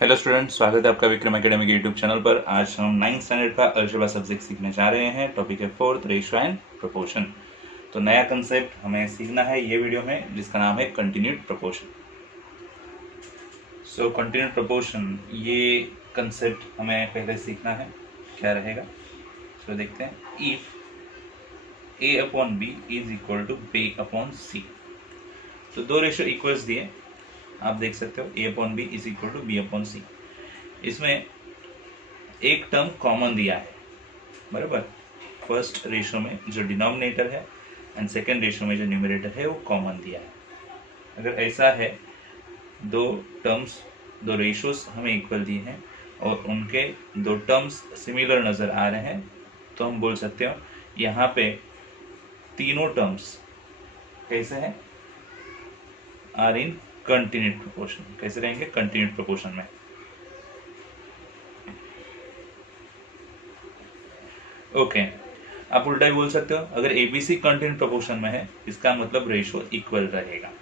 Hello student, स्वागत है आपका विक्रम एकेडमी के यूट्यूब चैनल पर। आज हम 9th स्टैंडर्ड का अलजेब्रा सब्जेक्ट सीखने जा रहे हैं। टॉपिक है फोर्थ, रेशियो एंड प्रोपोर्शन। तो नया कंसेप्ट हमें सीखना है ये वीडियो में, जिसका नाम है continued proportion. So continued proportion, ये कंसेप्ट हमें पहले सीखना है। क्या रहेगा तो देखते हैं। If a upon b is equal to b upon c, तो दो रेशियो इक्वल्स दिए, आप देख सकते हो। A upon b is equal to b upon c. इसमें एक टर्म कॉमन दिया है, बराबर। फर्स्ट रेशो में जो डिनोमिनेटर है एंड सेकेंड रेशो में जो न्यूमरेटर है वो कॉमन दिया है। अगर ऐसा है, दो टर्म्स, दो रेशोस हमें इक्वल दिए हैं और उनके दो टर्म्स सिमिलर नज़र आ रहे हैं, तो हम बोल सकते हो यहाँ पे तीनों टर्म्स कैसे हैं, आर इन कंटिन्यूड प्रोपोर्शन। कैसे रहेंगे? कंटिन्यूड प्रोपोर्शन में। ओके, आप उल्टा भी बोल सकते हो। अगर एबीसी कंटिन्यूड प्रोपोर्शन में है, इसका मतलब रेशो इक्वल रहेगा।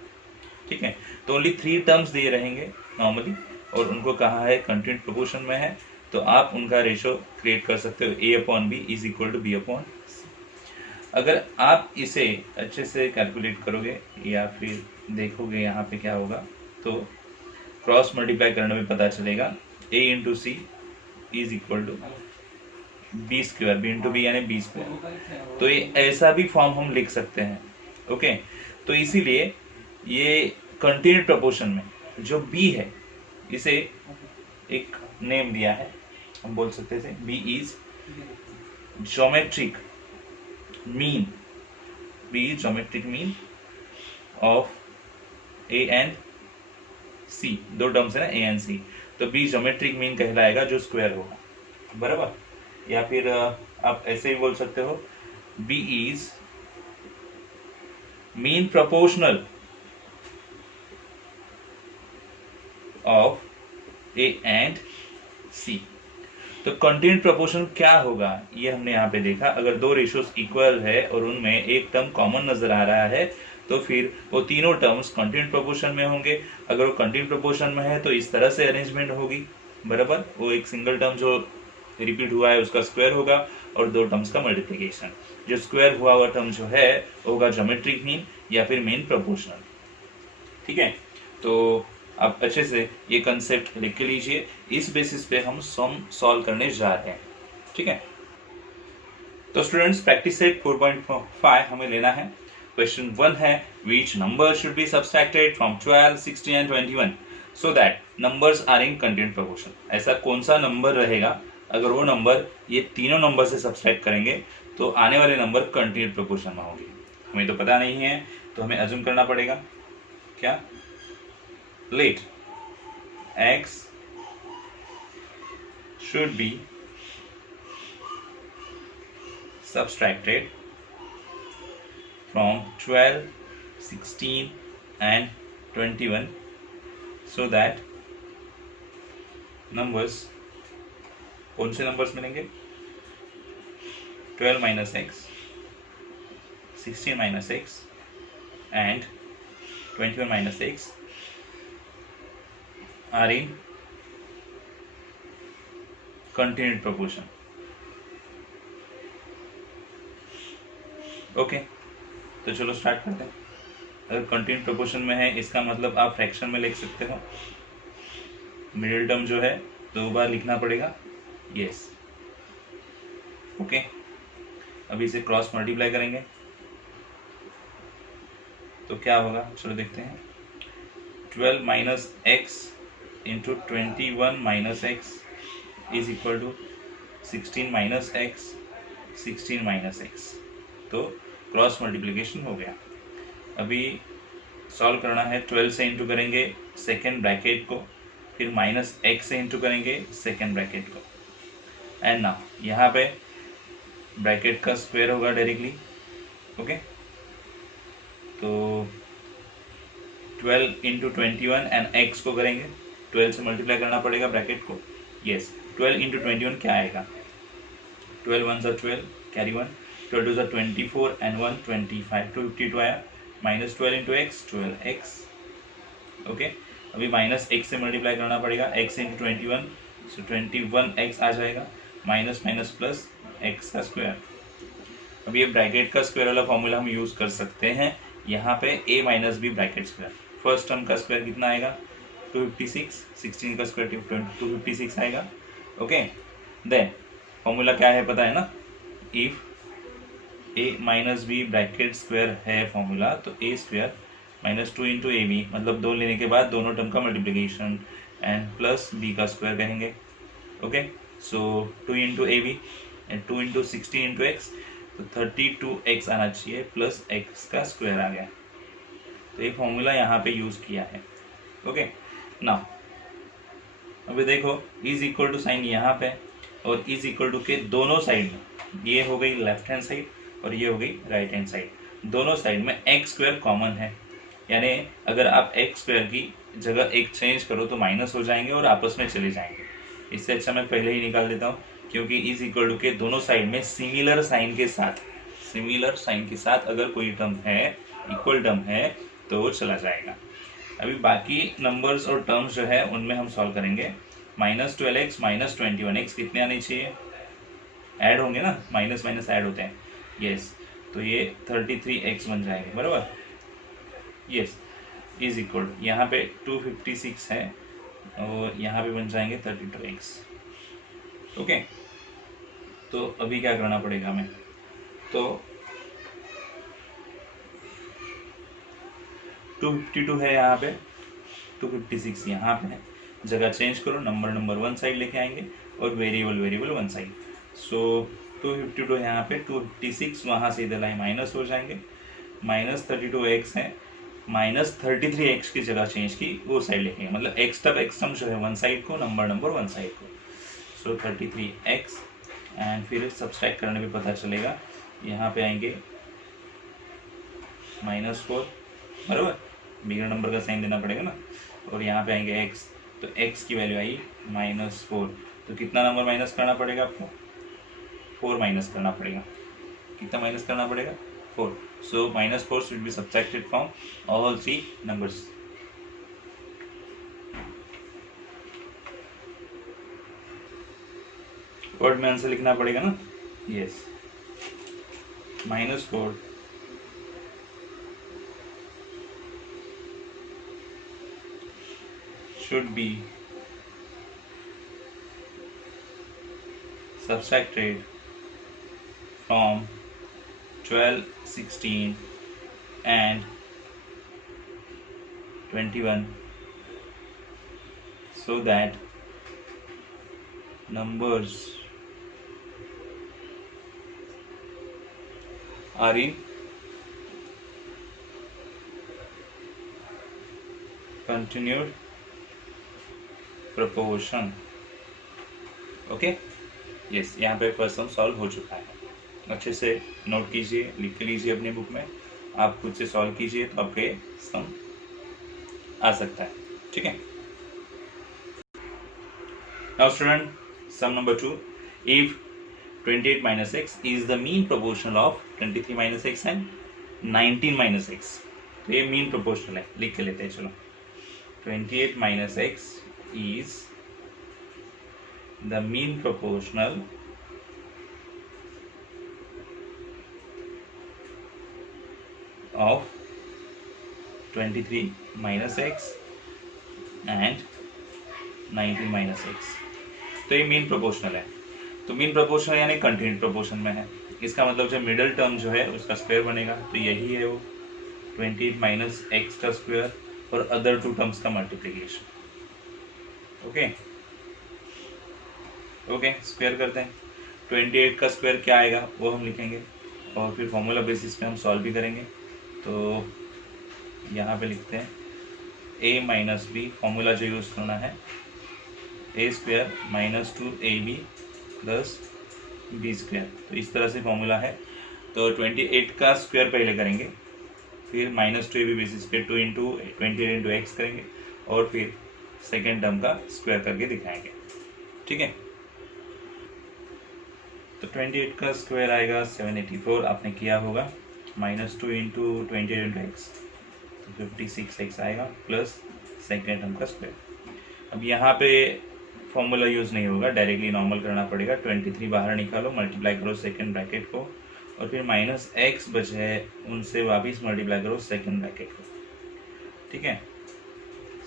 ठीक है, तो ओनली 3 टर्म्स दिए रहेंगे नॉर्मली, और उनको कहा है कंटिन्यूड प्रोपोर्शन में है, तो आप उनका रेशो क्रिएट कर सकते हो। A upon b is equal to b upon c. अगर आप इसे अच्छे से कैलकुलेट करोगे या फिर देखोगे यहाँ पे क्या होगा, तो क्रॉस मल्टीप्लाई करने में पता चलेगा a into c is equal to b square, b into b यानी बी स्क्वायर। तो ये ऐसा भी फॉर्म हम लिख सकते हैं। ओके, तो इसीलिए ये कंटिन्यूड प्रोपोर्शन में जो बी है, इसे एक नेम दिया है, हम बोल सकते थे b is geometric mean, b is geometric mean of a and c. दो टर्म्स है ना, ए एंड सी, तो बी ज्योमेट्रिक मीन कहलाएगा जो स्क्वायर होगा, बराबर। या फिर आप ऐसे ही बोल सकते हो, b is mean proportional of a and c. तो कंटिन्यूड प्रोपोर्शन क्या होगा, ये हमने यहाँ पे देखा। अगर दो रेशियोज इक्वल है और उनमें एक टर्म कॉमन नजर आ रहा है, तो फिर वो तीनों टर्म्स कंटिन्यूड प्रोपोर्शन में होंगे। अगर वो कंटिन्यूड प्रोपोर्शन में है तो इस तरह से अरेंजमेंट होगी, बराबर। वो एक सिंगल टर्म जो रिपीट हुआ है उसका स्क्वायर होगा और दो टर्म्स का मल्टीप्लिकेशन। जो स्क्वायर हुआ हुआ टर्म जो है होगा ज्योमेट्रिक मीन या फिर मीन प्रोपोर्शनल। ठीक है, तो आप अच्छे से ये कंसेप्ट लिख के लीजिए। इस बेसिस पे हम सम सॉल्व करने जा रहे हैं। ठीक है, तो स्टूडेंट्स प्रैक्टिस सेट 4.5 हमें लेना है। क्वेश्चन 1 है, which number should be subtracted from 12, 16 and 21 so that numbers are in continued proportion. ऐसा कौन सा नंबर रहेगा, अगर वो नंबर ये तीनों नंबर से सब्सट्रैक्ट करेंगे तो आने वाले नंबर कंटिन्यूड प्रोपोर्शन में होंगे। हमें तो पता नहीं है, तो हमें अज्यूम करना पड़ेगा। क्या? Let x should be subtracted from 12, 16 and 21 so that numbers, कौन से नंबर्स मिलेंगे? 12 minus x, 16 minus x and 21 minus x are in continued proportion. Okay, तो चलो स्टार्ट करते हैं। अगर कंटिन्यूड प्रोपोर्शन में है, इसका मतलब आप फ्रैक्शन में लिख सकते हो। मिडिल टर्म जो है 2 बार लिखना पड़ेगा। Yes, okay. अभी इसे क्रॉस मल्टीप्लाई करेंगे तो क्या होगा, चलो देखते हैं। 12 minus X into 21 minus X is equal to 16 minus X, 16 minus X. तो क्रॉस मल्टीप्लिकेशन हो गया। अभी सॉल्व करना है। 12 से इंटू करेंगे सेकेंड ब्रैकेट को, फिर माइनस एक्स से इंटू करेंगे सेकेंड ब्रैकेट को, एंड ना यहाँ पे ब्रैकेट का स्क्वायर होगा डायरेक्टली। ओके, तो 12 इंटू 21 एंड एक्स को करेंगे, 12 से मल्टीप्लाई करना पड़ेगा ब्रैकेट को। यस, 12 इंटू 21 क्या आएगा? 12 1 ज़ा 12, कैरी 1, 12 2 ज़ा 24 एंड 1 25, 252 आया। Minus 12 into x 12x। Okay, अभी माइनस एक्स से मल्टीप्लाई करना पड़ेगा, एक्स इंटू 21, सो 21x आ जाएगा, माइनस माइनस प्लस एक्स का स्क्वायर। अब ये ब्रैकेट का स्क्वायर वाला फॉर्मूला हम यूज कर सकते हैं यहाँ पे, a minus B bracket square. First term का स्क्वायर कितना आएगा 256, 16 का स्क्वायर 256 आएगा। ओके, देन फॉर्मूला क्या है पता है ना, if a minus B bracket square है फॉर्मूला, तो a square minus 2 into A B, मतलब 2 लेने के बाद दोनों टर्म का मल्टीप्लीकेशन, एंड प्लस b का स्क्वायर कहेंगे। Okay, so 2 into A B and 2 into 16 into X, तो 32x आना चाहिए प्लस x का स्क्वायर आ गया। तो ये फॉर्मूला यहाँ पे यूज किया है। ओके, नाउ अभी देखो इज इक्वल टू साइन यहाँ पे और इज इक्वल टू के दोनों साइड में, ये हो गई लेफ्ट हैंड साइड और ये हो गई राइट हैंड साइड, दोनों साइड में एक्स स्क्वायर कॉमन है, यानी अगर आप एक्स स्क्वायर की जगह एक चेंज करो तो माइनस हो जाएंगे और आपस में चले जाएंगे। इससे अच्छा मैं पहले ही निकाल देता हूँ, क्योंकि इज इक्वल टू के दोनों साइड में सिमिलर साइन के साथ अगर कोई टर्म है, इक्वल टर्म है, तो वो चला जाएगा। अभी बाकी नंबर्स और टर्म्स जो है उनमें हम सॉल्व करेंगे। माइनस 12x माइनस 21x कितने आने चाहिए, ऐड होंगे ना, माइनस माइनस ऐड होते हैं, यस, तो ये 33x बन जाएंगे, बराबर, यस, इज इक्वल यहाँ पे 256 है और यहाँ पे बन जाएंगे 32x। ओके, तो अभी क्या करना पड़ेगा हमें, तो 252 है यहाँ पे, 256 यहाँ पे है, जगह चेंज करो, नंबर वन साइड लेके आएंगे और वेरिएबल वन साइड। सो 252 यहाँ पे, 256 वहाँ से इधर लाइन माइनस हो जाएंगे, माइनस 32x है, माइनस 33x की जगह चेंज की वो साइड लेके, मतलब एक्स टर्म जो है वन साइड को, नंबर वन साइड को। सो 33x एंड फिर सब्सट्रैक्ट करने पे पता चलेगा, यहाँ पे आएंगे -4, बराबर, बिगर नंबर का साइन देना पड़ेगा ना, और यहाँ पे आएंगे x, तो x की वैल्यू आई -4, तो कितना नंबर माइनस करना पड़ेगा आपको, 4 माइनस करना पड़ेगा, कितना माइनस करना पड़ेगा 4। सो -4 should be subtracted from all 3 numbers. Word में आंसर लिखना पड़ेगा ना, yes, -4 should be subtracted from 12, 16 and 21 so that numbers are in continued proportion। Okay, yes, यहाँ पे फर्स्ट सम सॉल्व हो चुका है, अच्छे से नोट कीजिए, लिख के लीजिए अपने बुक में, आप खुद से सॉल्व कीजिए तो आपके सम आ सकता है, ठीक है। Now student, sum number 2, if 28 minus x is the mean proportional of 23 minus x and 19 minus x, तो ये मीन प्रोपोर्शनल है, लिख के लेते हैं, चलो, 28 minus x is the mean proportional of 23 minus x and 19 minus x, तो ये मीन प्रोपोर्शनल है। तो मीन प्रोपोर्शनल यानी कंटिन्यूड प्रोपोर्शन में है, इसका मतलब जो मिडिल टर्म जो है उसका स्क्वायर बनेगा, तो यही है वो 28 माइनस एक्स का स्क्वायर और अदर टू टर्म्स का मल्टीप्लिकेशन। ओके ओके, स्क्वायर करते हैं, 28 का स्क्वायर क्या आएगा वो हम लिखेंगे और फिर फॉर्मूला बेसिस पे हम सॉल्व भी करेंगे। तो यहाँ पे लिखते हैं a माइनस बी, फॉर्मूला जो यूज़ करना है a square minus 2ab plus B square, तो इस तरह से फॉर्मूला है। तो 28 का स्क्वायर पहले करेंगे, फिर -2ab बेसिस पे 2 इंटू 28 इंटू एक्स करेंगे और फिर सेकेंड टर्म का स्क्वायर करके दिखाएंगे, ठीक है। तो 28 का स्क्वायर आएगा 784, आपने किया होगा, -2 इंटू 28 इंटू एक्स, तो 56x आएगा प्लस सेकेंड टर्म का स्क्वायर। अब यहाँ पे फॉर्मूला यूज़ नहीं होगा, डायरेक्टली नॉर्मल करना पड़ेगा। 23 बाहर निकालो, मल्टीप्लाई करो सेकेंड ब्रैकेट को, और फिर माइनस एक्स बचे है उनसे वापिस मल्टीप्लाई करो सेकेंड ब्रैकेट को। ठीक है,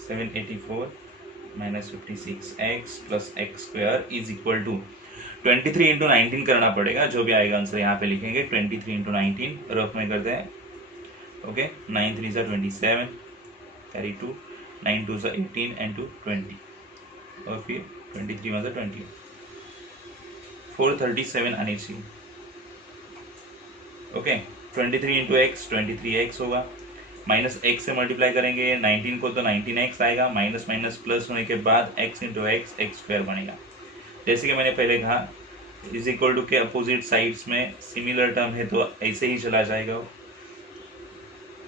784 minus 56x plus X square is equal to 23 into 19 करना पड़ेगा, जो भी आएगा आंसर यहाँ पे लिखेंगे। 23 इंटू 19 रफ में करते हैं। ओके, 9 3 27 कैरी 2, 9 2 18 एंड 2 20, और फिर 23 1 20, 437 आनी चाहिए। ओके, 23 इंटू एक्स 23x होगा, माइनस एक्स से मल्टीप्लाई करेंगे 19 को तो 19x आएगा, माइनस माइनस प्लस होने के बाद x into X X square बनेगा। जैसे कि मैंने पहले कहा, इज इक्वल टू के अपोजिट साइड्स में सिमिलर टर्म है तो ऐसे ही चला जाएगा।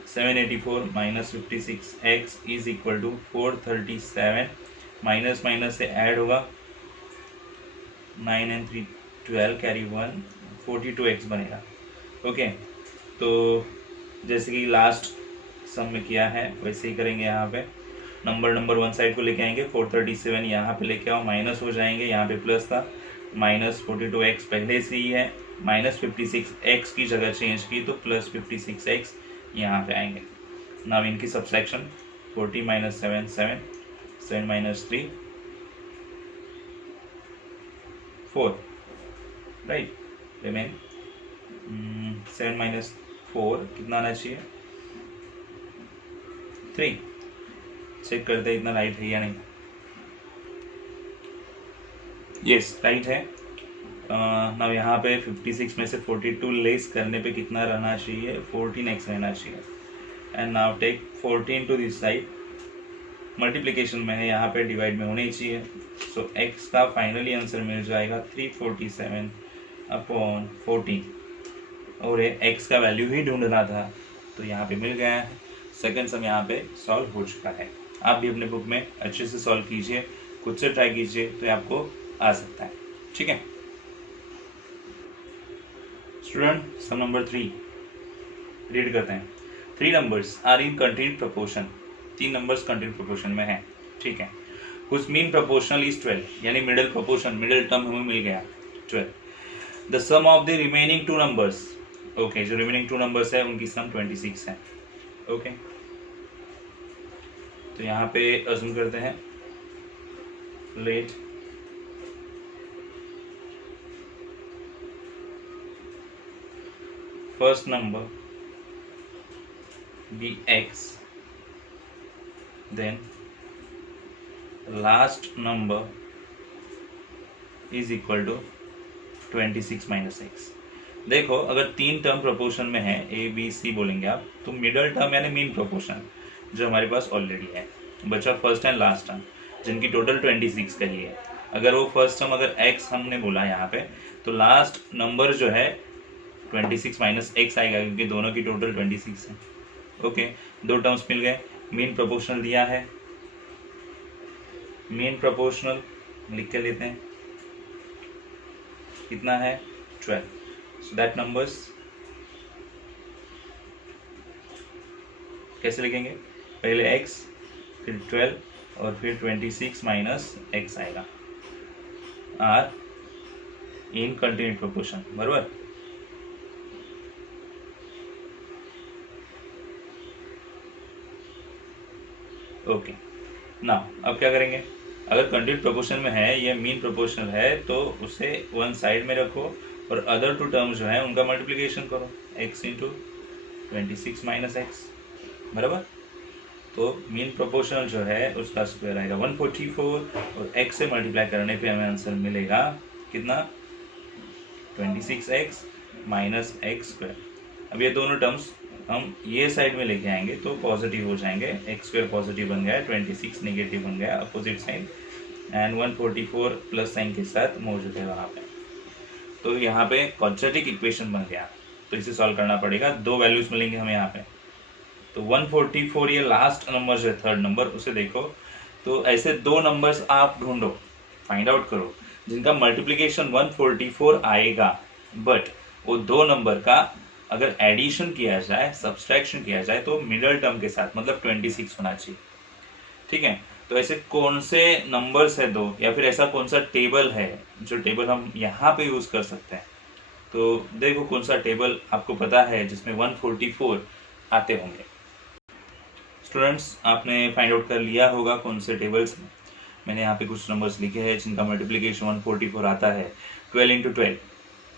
784 minus 56x is equal to 437, minus minus से ऐड होगा, 9 and 3 12 कैरी 1, 42x बनेगा। ओके, तो जैसे कि लास्ट सम में किया है वैसे ही करेंगे। यहाँ पे नंबर वन साइड को लेके आएंगे, 437 यहाँ पे लेके आओ, माइनस हो जाएंगे, यहाँ पे प्लस था, माइनस 42x पहले से ही है, माइनस 56x की जगह चेंज की तो प्लस 56x यहाँ पे आएंगे। नाउ इनकी subtraction, 40 minus 7 7, 7 minus 3 4, right, remain 7 minus 4 कितना आना चाहिए, 3। चेक करते हैं इतना राइट है या नहीं। यस, राइट है। नाउ यहाँ पे 56 में से 42 लेस करने पे कितना रहना चाहिए, 14x रहना चाहिए। And now take 14 to this side, multiplication में है, यहाँ पे डिवाइड में होनी चाहिए। सो x का फाइनली आंसर मिल जाएगा 347 अपॉन 14, और x का वैल्यू ही ढूंढना था तो यहाँ पे मिल गया है। सेकेंड सम यहाँ पे सॉल्व हो चुका है। आप भी अपने बुक में अच्छे से सॉल्व कीजिए, खुद से ट्राई कीजिए तो आपको आ सकता है। ठीक है स्टूडेंट, सम नंबर 3 रीड करते हैं। 3 numbers are in continued proportion, 3 numbers continued proportion में है। ठीक है, हुज मीन प्रोपोर्शनल इज 12, यानी मिडिल प्रोपोर्शन, मिडिल टर्म हमें मिल गया 12। The sum of the remaining 2 numbers, okay, जो रिमेनिंग 2 नंबर्स है उनकी सम 26 है। ओके, तो यहाँ पे अज्यूम करते हैं, let first number be x, then last number is equal to 26 minus X. देखो, अगर 3 टर्म प्रोपोर्शन में है, ए बी सी बोलेंगे आप, तो मिडल टर्म यानी मीन प्रोपोर्शन जो हमारे पास ऑलरेडी है, बचा फर्स्ट एंड लास्ट टर्म जिनकी टोटल 26 का ही है। अगर वो फर्स्ट टर्म अगर x हमने बोला यहाँ पे, तो लास्ट नंबर जो है 26 माइनस एक्स आएगा, क्योंकि दोनों की टोटल 26 है। ओके, 2 टर्म्स मिल गए। मीन प्रोपोर्शनल दिया है, मीन प्रोपोर्शनल लिख के लेते हैं, कितना है 12। सो दैट नंबर्स कैसे लिखेंगे, पहले x फिर 12 और फिर 26 माइनस एक्स आएगा, आर इन कंटिन्यूड प्रोपोर्शन, बराबर। ओके, नाउ अब क्या करेंगे, अगर कंटिन्यूड प्रोपोर्शन में है, ये मीन प्रोपोर्शनल है, तो उसे वन साइड में रखो और अदर 2 टर्म्स जो है उनका मल्टीप्लिकेशन करो, x इंटू 26 माइनस एक्स, बराबर। तो मीन प्रोपोर्शनल जो है उसका स्क्वायर आएगा 144, और x से मल्टीप्लाई करने पे हमें आंसर मिलेगा कितना, 26x माइनस एक्स स्क्वायर। अब ये दोनों टर्म्स हम ये साइड में लेके आएंगे तो पॉजिटिव हो जाएंगे, एक्स स्क्वायर पॉजिटिव बन गया, 26 नेगेटिव बन गया, opposite sign, and 144 plus sign के साथ मौजूद है वहाँ पे। तो यहाँ पे क्वाड्रेटिक इक्वेशन बन गया, तो इसे सॉल्व करना पड़ेगा। 2 वैल्यूज मिलेंगे हमें यहाँ पे, तो 144 ये लास्ट नंबर जो है थर्ड नंबर, उसे देखो। तो ऐसे 2 नंबर्स आप ढूंढो, फाइंड आउट करो जिनका मल्टीप्लिकेशन 144 आएगा, बट वो 2 नंबर का अगर एडिशन किया जाए, सब्सट्रैक्शन किया जाए, तो मिडल टर्म के साथ, मतलब 26 होना चाहिए। ठीक है। तो ऐसे कौन से नंबर्स है दो, या फिर ऐसा कौन सा टेबल है जो टेबल हम यहाँ पे यूज कर सकते हैं। तो देखो कौन सा टेबल आपको पता है जिसमें 144 आते होंगे। स्टूडेंट्स, आपने फाइंड आउट कर लिया होगा कौन से टेबल्स में। मैंने यहाँ पे कुछ नंबर्स लिखे हैं जिनका मल्टीप्लिकेशन 144 आता है। 12 इंटू 12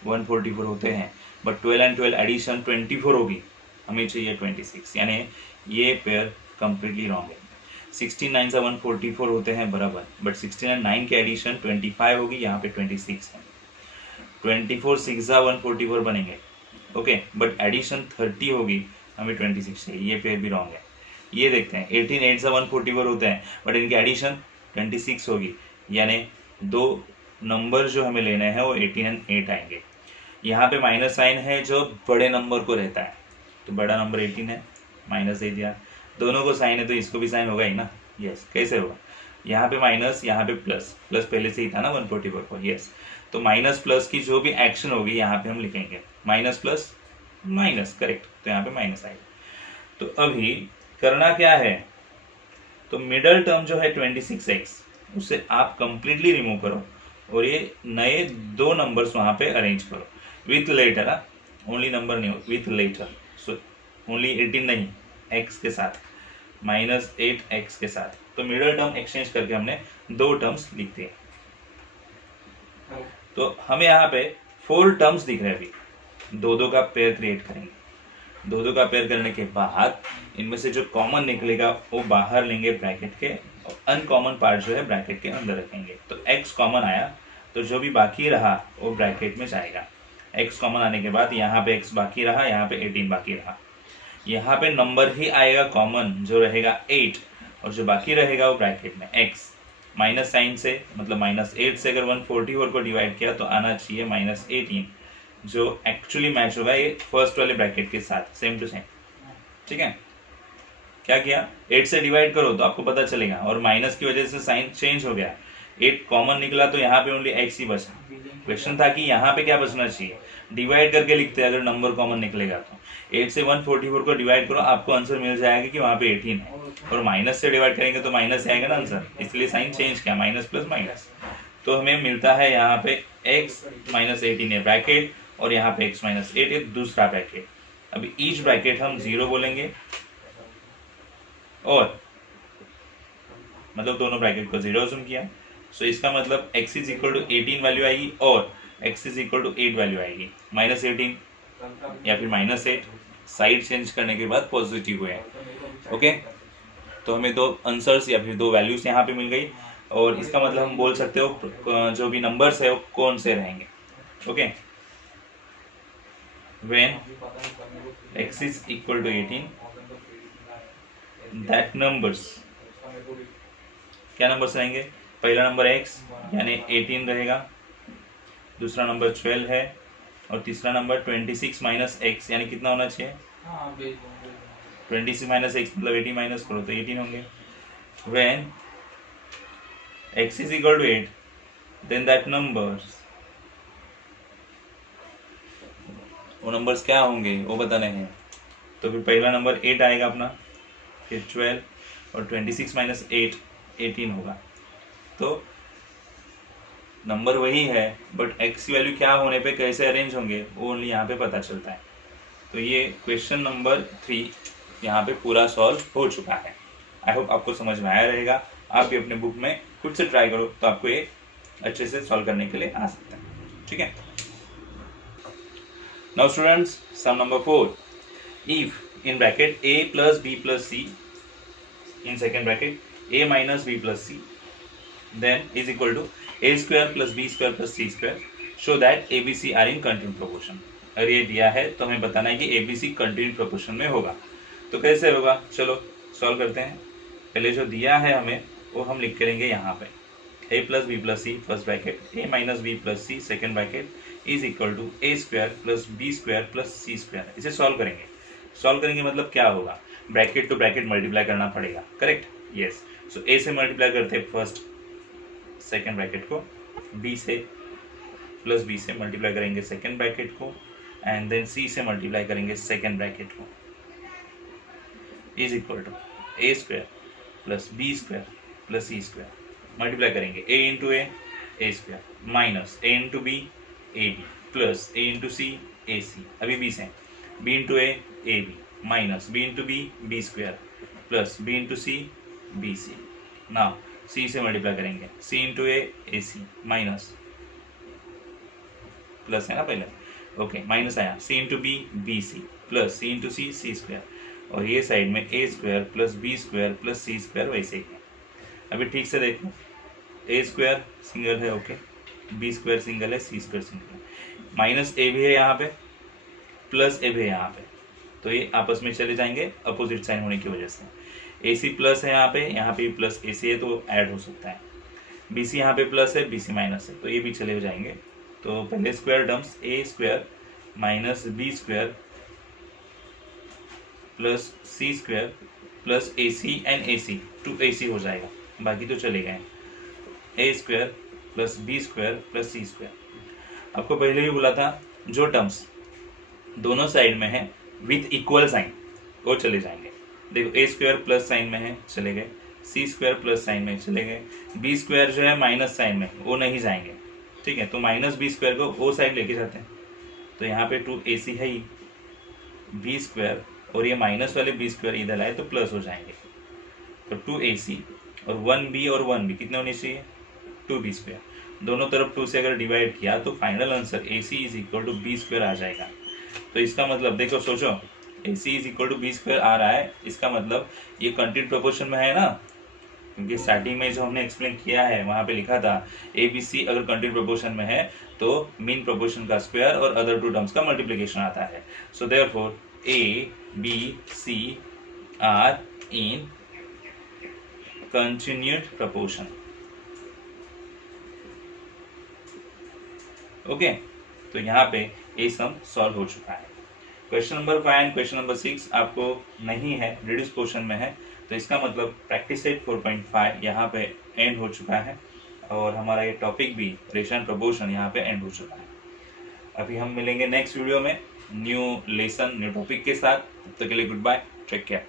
144 होते हैं, बट 12 एंड 12 एडिशन 24 होगी, हमें चाहिए 26, यानी ये पेयर कंप्लीटली रॉन्ग है। 16 9 से 144 होते हैं बराबर, बट 16 एंड 9 के एडिशन 25 होगी, यहाँ पे 26 है। 24 6 144 बनेंगे, ओके, बट एडिशन 30 होगी, हमें 26 चाहिए, ये पेयर भी रॉन्ग है। ये देखते हैं 18 8 से 144 होते हैं, बट इनके एडिशन 26 होगी, यानी दो नंबर जो हमें लेने हैं वो 18 एंड 8 आएंगे। यहाँ पे माइनस साइन है जो बड़े नंबर को रहता है, तो बड़ा नंबर 18 है, माइनस दे दिया। दोनों को साइन है तो इसको भी साइन होगा ही ना, यस। कैसे होगा, यहाँ पे माइनस, यहाँ पे प्लस, प्लस पहले से ही था ना 144 को, यस। तो माइनस प्लस की जो भी एक्शन होगी यहाँ पे हम लिखेंगे माइनस प्लस माइनस, करेक्ट, तो यहाँ पे माइनस आएगा। तो अभी करना क्या है, तो मिडल टर्म जो है 26x उसे आप कंप्लीटली रिमूव करो और ये नए दो नंबर्स वहां पे अरेंज करो विथ लेटर, ओनली नंबर नहीं हो, विथ लेटर। सो ओनली 18 नहीं, x के साथ, -8x के साथ। तो मिडल टर्म एक्सचेंज करके हमने दो टर्म्स लिख दिए। तो हमें यहाँ पे 4 टर्म्स दिख रहे हैं। अभी दो दो का पेयर क्रिएट करेंगे। दो दो का पेयर करने के बाद इनमें से जो कॉमन निकलेगा वो बाहर लेंगे ब्रैकेट के, और अनकॉमन पार्ट जो है ब्रैकेट के अंदर रखेंगे। तो x कॉमन आया, तो जो भी बाकी रहा वो ब्रैकेट में जाएगा। x कॉमन आने के बाद यहाँ पे x बाकी रहा, यहाँ पे 18 बाकी रहा। यहाँ पे नंबर ही आएगा कॉमन जो रहेगा 8, और जो बाकी रहेगा वो ब्रैकेट में x। माइनस साइन से मतलब -8 से अगर 144 को डिवाइड किया तो आना चाहिए -18, जो एक्चुअली मैच होगा ये फर्स्ट वाले ब्रैकेट के साथ, सेम टू सेम। ठीक है, क्या किया, 8 से डिवाइड करो तो आपको पता चलेगा, और माइनस की वजह से साइन चेंज हो गया, 8 कॉमन निकला तो यहाँ पे ओनली x ही बचा। क्वेश्चन था कि यहाँ पे क्या बचना चाहिए, डिवाइड करके लिखते हैं अगर नंबर कॉमन निकलेगा तो। 8 से 144 को डिवाइड करो, आपको आंसर मिल जाएगा कि वहाँ पे 18 है, और माइनस से डिवाइड करेंगे तो माइनस आएगा ना आंसर, इसलिए साइन चेंज किया, माइनस प्लस माइनस। तो हमें मिलता है यहाँ पे x -18 है ब्रैकेट, और यहाँ पे x -8 है दूसरा ब्रैकेट। अभी ईच ब्रैकेट हम 0 बोलेंगे, और मतलब दोनों ब्रैकेट को 0 अज्यूम किया। सो इसका मतलब x is equal to 18 value आएगी, और x is equal to 8 value आएगी। -18 या फिर -8, साइड चेंज करने के बाद पॉजिटिव हुए। ओके, तो हमें दो आंसर्स या फिर दो वैल्यूज यहाँ पे मिल गई, और इसका मतलब हम बोल सकते हो जो भी नंबर्स है वो कौन से रहेंगे। Okay, when x is equal to 18, that numbers, क्या नंबर्स रहेंगे, पहला नंबर x यानी 18 रहेगा, दूसरा नंबर 12 है, और तीसरा नंबर 26 माइनस x यानी कितना होना चाहिए, 26 माइनस x मतलब 18 माइनस करो तो 18 होंगे। when x is equal to 8, then that numbers, वो नंबर्स क्या होंगे वो बताने हैं। तो फिर पहला नंबर 8 आएगा अपना, फिर 12, और 26 माइनस 8 18 होगा। तो नंबर वही है, बट x की वैल्यू क्या होने पे कैसे अरेंज होंगे वो ओनली यहाँ पे पता चलता है। तो ये क्वेश्चन नंबर 3 यहाँ पे पूरा सॉल्व हो चुका है। आई होप आपको समझ में आया रहेगा। आप भी अपने बुक में खुद से ट्राई करो तो आपको ये अच्छे से सॉल्व करने के लिए आ सकता है। ठीक है, now students, sum number 4, if in bracket a plus b plus c, in second bracket a minus b plus c, then is equal to a square plus b square plus c square, show that abc are in continuous proportion। अगर ये दिया है तो हमें बताना है कि abc continuous proportion में होगा। तो कैसे होगा, चलो सॉल्व करते हैं। पहले जो दिया है हमें वो हम लिख करेंगे यहाँ पे, a plus b plus c first bracket, a minus b plus c second bracket, is equal to a square plus b square plus c square. इसे सॉल्व करेंगे। सॉल्व करेंगे मतलब क्या होगा, ब्रैकेट टू ब्रैकेट मल्टीप्लाई करना पड़ेगा, correct, yes. So a से multiply करते हैं फर्स्ट सेकेंड ब्रैकेट को, b से प्लस b से मल्टीप्लाई करेंगे सेकेंड ब्रैकेट को, एंड देन c से मल्टीप्लाई करेंगे सेकेंड ब्रैकेट को, is equal to a square plus B square plus c square, multiply करेंगे a into a square minus a into b a b plus a into c a c, अभी b से b into A B minus b into b square plus b into c b c. Now c से multiply करेंगे c into a c minus plus है ना पहले, okay minus आया c into b c plus c into c square, और ये side में a square plus B square plus c square वैसे ही है। अभी ठीक से देखो, a स्क्वायर सिंगल है, ओके बी स्क्वायर सिंगल है, सी स्क्वायर सिंगल है, माइनस ए भी है यहाँ पे प्लस ए भी है यहाँ पे, तो ये आपस में चले जाएंगे अपोजिट साइन होने की वजह से। ए सी प्लस है यहाँ पे प्लस ए सी है तो ऐड हो सकता है, बी सी यहाँ पे प्लस है बी सी माइनस है तो ये भी चले जाएंगे। तो पहले square terms a square minus b square plus c square plus a c and a c, two a c हो जाएगा, बाकी तो चले गए। A square plus B square plus c square. आपको पहले ही बोला था जो टर्म्स दोनों साइड में है विथ इक्वल साइन वो चले जाएंगे। देखो ए स्क्वायर प्लस साइन में है चले गए, सी स्क्वायर प्लस साइन में चले गए, बी स्क्वायर जो है माइनस साइन में वो नहीं जाएंगे, ठीक है। तो माइनस बी स्क्वायर को वो साइड लेके जाते हैं, तो यहाँ पे टू ए सी है ही, बी स्क्वायर और ये माइनस वाले बी स्क्वायर इधर आए तो प्लस हो जाएंगे, तो टू ए सी और वन बी कितने होने चाहिए, टू बी स्क्वायर। दोनों तरफ टू से अगर डिवाइड किया तो final answer a c is equal to b square आ जाएगा। तो इसका मतलब देखो सोचो, a c is equal to b square आ रहा है, इसका मतलब ये कंटिन्यूस प्रोपोर्शन में है ना, क्योंकि स्टार्टिंग में जो हमने एक्सप्लेन किया है वहां पे लिखा था ए बी सी अगर कंटिन्यूस प्रोपोर्शन में है तो मीन प्रोपोर्शन का स्क्वायर और अदर टू टर्म्स का मल्टीप्लिकेशन आता है। So therefore A B C are in continued proportion, okay. तो यहाँ पे ए सम सॉल्व हो चुका है। Question number 5 and question number 6 आपको नहीं है, रिड्यूस पोर्शन में है, तो इसका मतलब प्रैक्टिस सेट 4.5 यहाँ पे एंड हो चुका है और हमारा ये टॉपिक भी रेशनल प्रोपोर्शन यहाँ पे एंड हो चुका है। अभी हम मिलेंगे नेक्स्ट वीडियो में न्यू लेसन न्यू टॉपिक के साथ, तब तक के लिए गुड बाय, टेक केयर।